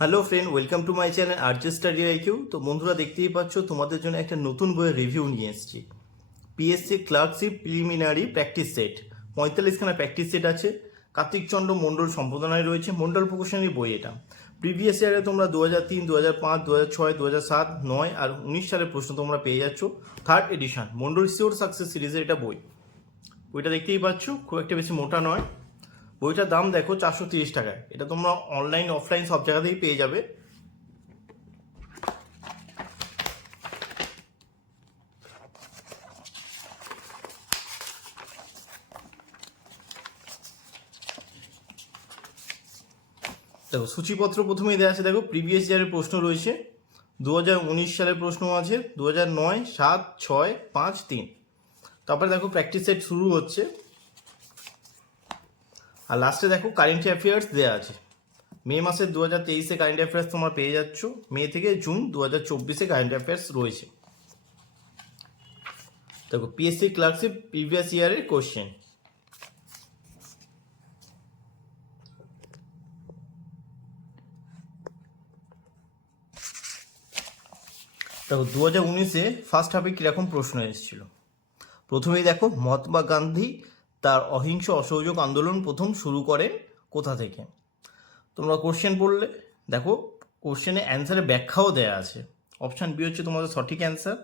Hello friend, welcome to my channel RJ study IQ. তো বন্ধুরা, দেখতেই পাচ্ছ তোমাদের জন্য একটা নতুন বইয়ের রিভিউ নিয়ে এসেছি। PSC clerkship preliminary practice set 45খানা প্র্যাকটিস সেট আছে। কার্তিক চন্দ্র মণ্ডল সম্পাদনায় রয়েছে। মণ্ডল প্রকাশনীর বই এটা। প্রিভিয়াস ইয়ারে তোমরা 2003, 2005, 2006, 2007, 9 আর 19 সালের প্রশ্ন তোমরা পেয়ে যাচ্ছ। থার্ড এডিশন মণ্ডল শিওর সাকসেস সিরিজের এটা বই। বইটা দেখতেই পাচ্ছ, খুব একটা বেশি মোটা নয়। বইটার দাম দেখো 430 টাকায়। এটা তোমরা অনলাইন অফলাইন সব জায়গাতেই পেয়ে যাবে। দেখো সূচিপত্র প্রথমেই দেওয়া আছে। দেখো প্রিভিয়াস ইয়ারের প্রশ্ন রয়েছে, 2019 সালের প্রশ্ন আছে, 2009, 7, 6, 5, 3। তারপরে দেখো প্র্যাকটিস সেট শুরু হচ্ছে। আর লাস্টে দেখো কারেন্ট অ্যাফেয়ার্স দেওয়া আছে। মে মাসের 2023-এ কারেন্ট অ্যাফেয়ার্স তোমরা পেয়ে যাচ্ছ। মে থেকে জুন 2024-এ কারেন্ট অ্যাফেয়ার্স রয়েছে। দেখো পিএসসি ক্লার্কশিপ প্রিভিয়াস ইয়ারের কোশ্চেন। দেখো 2019-এ ফার্স্ট হাফে কীরকম প্রশ্ন এসেছিল। প্রথমেই দেখো, মহাত্মা গান্ধী তার অহিংস অসহযোগ আন্দোলন প্রথম শুরু করেন কোথা থেকে। তোমরা কোশ্চেন পড়লে দেখো কোশ্চেনে অ্যান্সারের ব্যাখ্যাও দেয়া আছে। অপশান বি হচ্ছে তোমাদের সঠিক অ্যান্সার,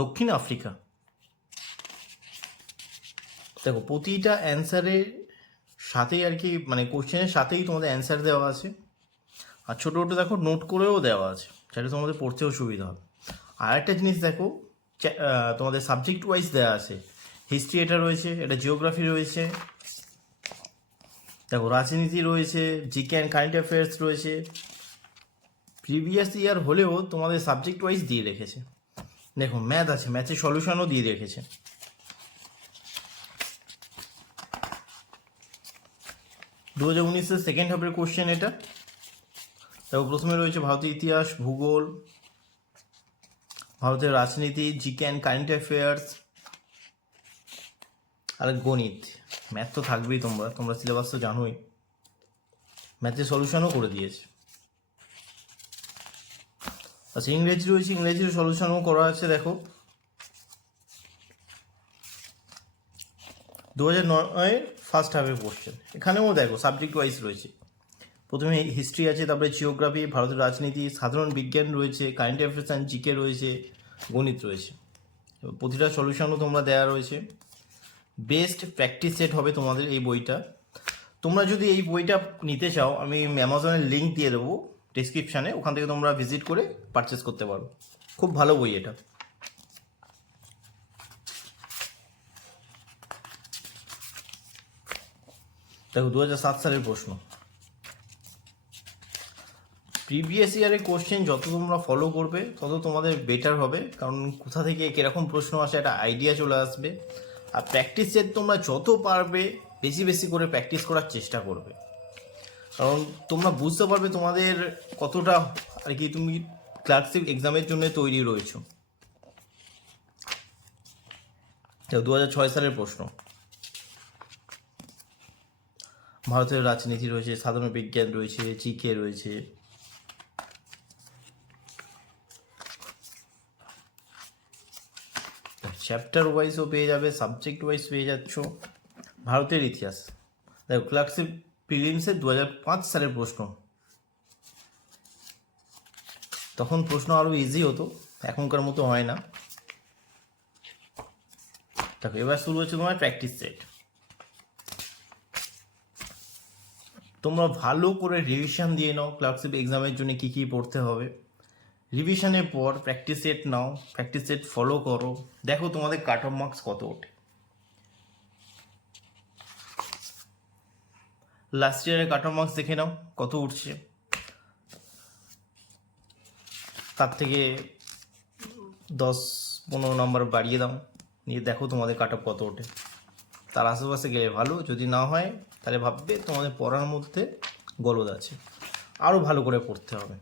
দক্ষিণ আফ্রিকা। দেখো প্রতিটা অ্যান্সারের সাথেই আর কি, মানে কোশ্চেনের সাথেই তোমাদের অ্যান্সার দেওয়া আছে। আর ছোটো ছোটো দেখো নোট করেও দেওয়া আছে, যাতে তোমাদের পড়তেও সুবিধা হবে। আর একটা জিনিস দেখো, তোমাদের সাবজেক্ট ওয়াইজ দেওয়া আছে। হিস্ট্রি এটা রয়েছে, এটা জিওগ্রাফি রয়েছে, দেখো রাজনীতি রয়েছে, জিকে অ্যান্ড কারেন্ট অ্যাফেয়ার্স রয়েছে। প্রিভিয়াস ইয়ার হলেও তোমাদের সাবজেক্ট ওয়াইজ দিয়ে রেখেছে। দেখো ম্যাথ আছে, ম্যাথের সলিউশনও দিয়ে রেখেছে। দু হাজার উনিশের সেকেন্ড হাফের কোশ্চেন এটা। দেখো প্রথমে রয়েছে ভারতের ইতিহাস, ভূগোল, ভারতের রাজনীতি, জিকে অ্যান্ড কারেন্ট অ্যাফেয়ার্স আর গণিত। ম্যাথ তো থাকবেই, তোমরা সিলেবাস তো জানোই। ম্যাথের সলিউশনও করে দিয়েছে। আচ্ছা ইংরেজি রয়েছে, ইংরেজির সলিউশনও করা আছে। দেখো 2009 ফার্স্ট হাফের কোশ্চেন। এখানেও দেখো সাবজেক্ট ওয়াইজ রয়েছে। প্রথমে হিস্ট্রি আছে, তারপরে জিওগ্রাফি, ভারতের রাজনীতি, সাধারণ বিজ্ঞান রয়েছে, কারেন্ট অ্যাফেয়ার্স অ্যান্ড জিকে রয়েছে, গণিত রয়েছে। প্রতিটা সলিউশনও তোমরা দেওয়া রয়েছে। বেস্ট প্র্যাকটিস সেট হবে তোমাদের এই বইটা। তোমরা যদি এই বইটা নিতে চাও, আমি অ্যামাজনের লিঙ্ক দিয়ে দেবো ডিসক্রিপশানে, ওখান থেকে তোমরা ভিজিট করে পারচেস করতে পারো। খুব ভালো বই এটা। দেখো 2007 সালের প্রশ্ন। প্রিভিয়াস ইয়ারের কোশ্চেন যত তোমরা ফলো করবে তত তোমাদের বেটার হবে, কারণ কোথা থেকে কীরকম প্রশ্ন আসে একটা আইডিয়া চলে আসবে। আর প্র্যাকটিস সেট তোমরা যত পারবে বেশি বেশি করে প্র্যাকটিস করার চেষ্টা করবে, কারণ তোমরা বুঝতে পারবে তোমাদের কতটা আর কি তুমি ক্লার্কশিপ এক্সামের জন্য তৈরি রয়েছো। 2006 সালের প্রশ্ন। ভারতের রাজনীতি রয়েছে, সাধারণ বিজ্ঞান রয়েছে, জিকে রয়েছে। চ্যাপ্টার ওয়াইজও পেয়ে যাবে, সাবজেক্ট ওয়াইজ পেয়ে যাচ্ছ। ভারতের ইতিহাস দেখো, ক্লার্কশিপ প্রিলিমসের 2005 সালের প্রশ্ন। তখন প্রশ্ন আরও ইজি হতো, এখনকার মতো হয় না। দেখো এবার শুরু হচ্ছে তোমার প্র্যাকটিস সেট। তোমরা ভালো করে রিভিশন দিয়ে নাও ক্লার্কশিপ এক্সামের জন্য কী কী পড়তে হবে। রিভিশনের পর প্র্যাকটিস সেট নাও, প্র্যাকটিস সেট ফলো করো, দেখো তোমাদের কাট অফ মার্কস কত ওঠে। লাস্ট ইয়ারে কাট অফ মার্কস দেখে নাও কত উঠছে, তার থেকে 10-15 নম্বর বাড়িয়ে দাও, নিয়ে দেখো তোমাদের কাট অফ কত ওঠে। তার আশেপাশে গেলে ভালো, যদি না হয় তাহলে ভাববে তোমাদের পড়ার মধ্যে গলদ আছে, আরও ভালো করে পড়তে হবে।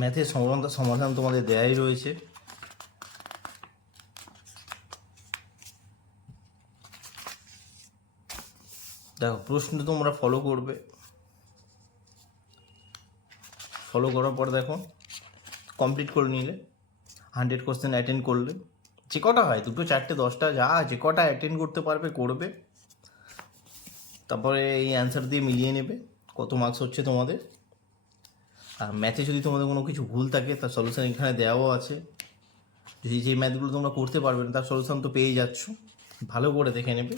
ম্যাথের সমাধান তোমাদের দেয়াই রয়েছে। দেখো প্রশ্ন তোমরা ফলো করবে, ফলো করার পর দেখো কমপ্লিট করে নিলে 100 কোশ্চেন অ্যাটেন্ড করলে, যে কটা হয় 2, 4, 10টা যা যে কটা অ্যাটেন্ড করতে পারবে করবে, তারপরে এই অ্যান্সার দিয়ে মিলিয়ে নেবে কত মার্কস হচ্ছে তোমাদের। আর ম্যাথে যদি তোমাদের কোনো কিছু ভুল থাকে তার সলিউশন এখানে দেওয়াও আছে। যদি যে ম্যাথগুলো তোমরা করতে পারবে না তার সলিউশন তো পেয়ে যাচ্ছ, ভালো করে দেখে নেবে।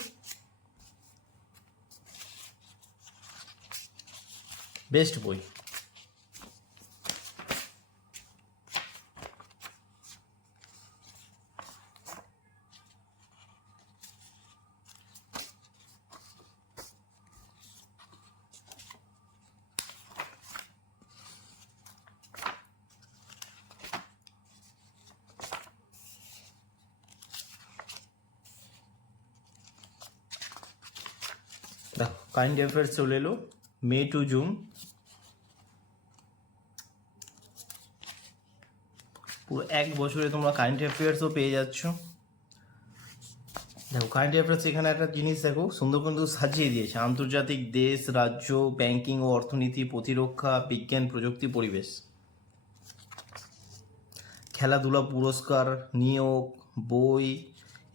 বেস্ট বই। দেখো কারেন্ট অ্যাফেয়ার্স চলে এলো মে টু জুন, পুরো 1 বছরে তোমরা কারেন্ট অ্যাফেয়ার্সও পেয়ে যাচ্ছ। দেখো কারেন্ট অ্যাফেয়ার্স এখানে একটা জিনিস দেখো সুন্দর কিন্তু সাজিয়ে দিয়েছে, আন্তর্জাতিক, দেশ, রাজ্য, ব্যাংকিং ও অর্থনীতি, প্রতিরক্ষা, বিজ্ঞান, প্রযুক্তি, পরিবেশ, খেলাধুলা, পুরস্কার, নিয়োগ, বই,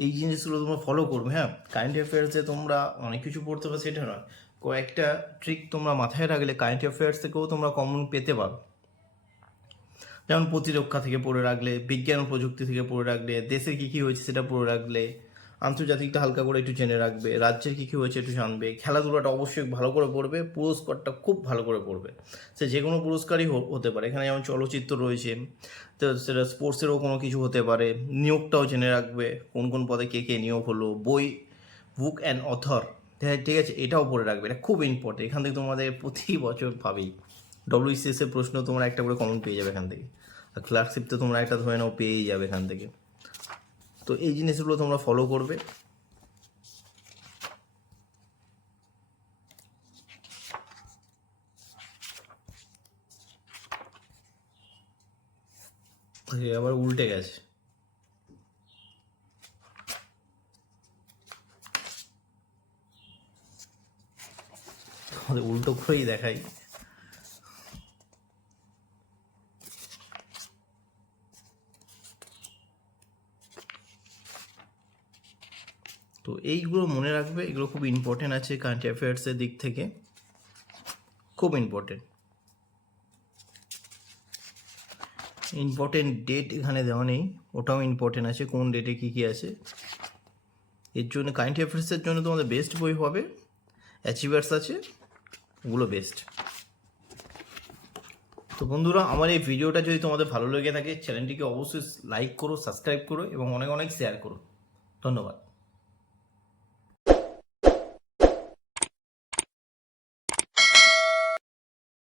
এই জিনিসগুলো তোমরা ফলো করবে। হ্যাঁ, কারেন্ট অ্যাফেয়ার্সে তোমরা অনেক কিছু পড়তে পারো সেটা নয়, কয়েকটা ট্রিক তোমরা মাথায় রাখলে কারেন্ট অ্যাফেয়ার্স থেকেও তোমরা কমন পেতে পারো। যেমন প্রতিরক্ষা থেকে পড়ে রাখলে, বিজ্ঞান ও প্রযুক্তি থেকে পড়ে রাখলে, দেশে কী কী হয়েছে সেটা পড়ে রাখলে, আন্তর্জাতিকটা হালকা করে একটু জেনে রাখবে, রাজ্যের কী কী হয়েছে একটু জানবে, খেলাধুলাটা অবশ্যই ভালো করে পড়বে, পুরস্কারটা খুব ভালো করে পড়বে, সে যে কোনো পুরস্কারই হতে পারে, এখানে যেমন চলচ্চিত্র রয়েছে তো সেটা স্পোর্টসেরও কোনো কিছু হতে পারে, নিয়োগটাও জেনে রাখবে কোন কোন পদে কে কে নিয়োগ হলো, বই, বুক অ্যান্ড অথর, ঠিক আছে, এটাও পড়ে রাখবে, এটা খুব ইম্পর্টেন্ট। এখান থেকে তোমাদের প্রতি বছর পাবেই WCS এর প্রশ্ন তোমরা একটা করে কমন পেয়ে যাবে এখান থেকে, আর ক্লার্কশিপ তো তোমরা একটা ধরে নাও পেয়েই যাবে এখান থেকে। তো এই জিনিসগুলো তোমরা ফলো করবে। আবার উল্টে গেছে, তোমাদের উল্টো করেই দেখাই। তো এইগুলো মনে রাখবে, এগুলো খুব ইম্পর্টেন্ট আছে কারেন্ট অ্যাফেয়ার্সের দিক থেকে, খুব ইম্পর্টেন্ট। ইম্পর্টেন্ট ডেট এখানে দেওয়া নেই, ওটাও ইম্পর্টেন্ট আছে কোন ডেটে কী কী আছে। এর জন্য কারেন্ট অ্যাফেয়ার্সের জন্য তোমাদের বেস্ট বই হবে অ্যাচিভার্স আছে, ওগুলো বেস্ট। তো বন্ধুরা আমার এই ভিডিওটা যদি তোমাদের ভালো লেগে থাকে চ্যানেলটিকে অবশ্যই লাইক করো, সাবস্ক্রাইব করো এবং অনেক অনেক শেয়ার করো। ধন্যবাদ।